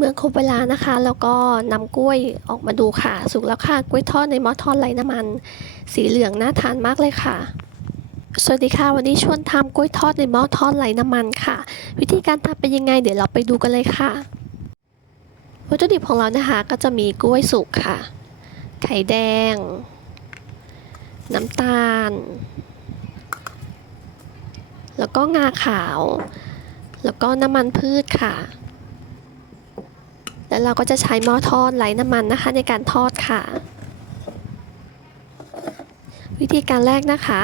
เมื่อครบเวลานะคะแล้วก็นำกล้วยออกมาดูค่ะ สุกแล้วค่ะกล้วยทอดในหม้อทอดไร้น้ำมัน สีเหลืองน่าทานมากเลยค่ะ สวัสดีค่ะ วันนี้ชวนทำกล้วยทอดในหม้อทอดไร้น้ำมันค่ะ วิธีการทำเป็นยังไง เดี๋ยวเราไปดูกันเลยค่ะ วัตถุดิบของเรานะคะก็จะมีกล้วยสุกค่ะ ไข่แดง น้ำตาล แล้วก็งาขาว แล้วก็น้ำมันพืชค่ะ แล้วเราก็จะใช้หม้อทอดไร้น้ำมันนะคะในการทอดค่ะ วิธีการแรกนะคะ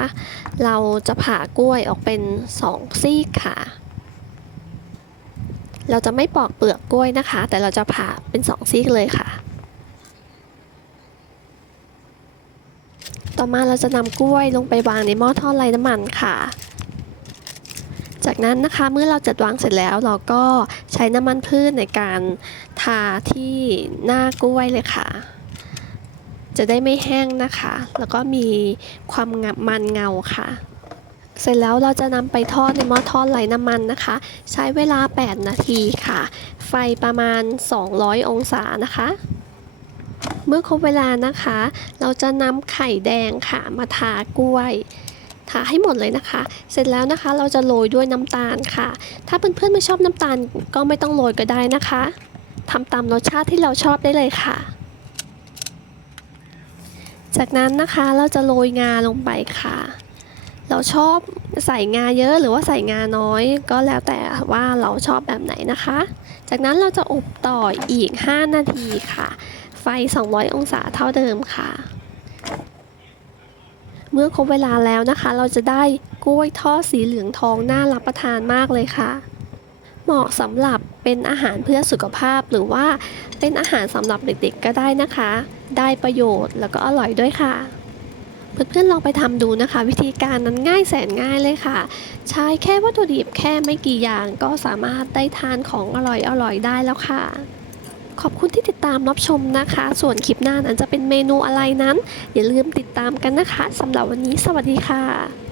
เราจะผ่ากล้วยออกเป็นสองซีกค่ะ เราจะไม่ปอกเปลือกกล้วยนะคะ แต่เราจะผ่าเป็นสองซีกเลยค่ะ ต่อมาเราจะนำกล้วยลงไปวางในหม้อทอดไร้น้ำมันค่ะ จากนั้นนะคะเมื่อเราจัดวางเสร็จแล้วเราก็ใช้น้ำมันพืชในการทาที่หน้ากล้วยเลยค่ะ จะได้ไม่แห้งนะคะ แล้วก็มีความมันเงาค่ะ เสร็จแล้วเราจะนำไปทอดในหม้อทอดไร้น้ำมันนะคะ ใช้เวลา 8 นาทีค่ะ ไฟประมาณ 200 องศานะคะเมื่อครบเวลานะคะ เราจะนำไข่แดงค่ะมาทากล้วย ทาให้หมดเลยนะคะ เสร็จแล้วนะคะเราจะโรยด้วยน้ำตาลค่ะ ถ้าเพื่อนๆไม่ชอบน้ำตาลก็ไม่ต้องโรยก็ได้นะคะทำตามรสชาติที่เราชอบได้เลยค่ะ จากนั้นนะคะเราจะโรยงาลงไปค่ะ เราชอบใส่งาเยอะหรือว่าใส่งาน้อย ก็แล้วแต่ว่าเราชอบแบบไหนนะคะ จากนั้นเราจะอบต่ออีก 5 นาทีค่ะ ไฟ 200 องศาเท่าเดิมค่ะ เมื่อครบเวลาแล้วนะคะ เราจะได้กล้วยทอดสีเหลืองทองน่ารับประทานมากเลยค่ะ เหมาะสำหรับเป็นอาหารเพื่อสุขภาพหรือว่าเป็นอาหารสำหรับเด็กๆก็ได้นะคะ ได้ประโยชน์แล้วก็อร่อยด้วยค่ะเพื่อนๆลองไปทำดูนะคะ วิธีการนั้นง่ายแสนง่ายเลยค่ะ ใช้แค่วัตถุดิบแค่ไม่กี่อย่างก็สามารถได้ทานของอร่อยๆได้แล้วค่ะ ขอบคุณที่ติดตามรับชมนะคะ ส่วนคลิปหน้านั้นจะเป็นเมนูอะไรนั้น อย่าลืมติดตามกันนะคะสำหรับวันนี้สวัสดีค่ะ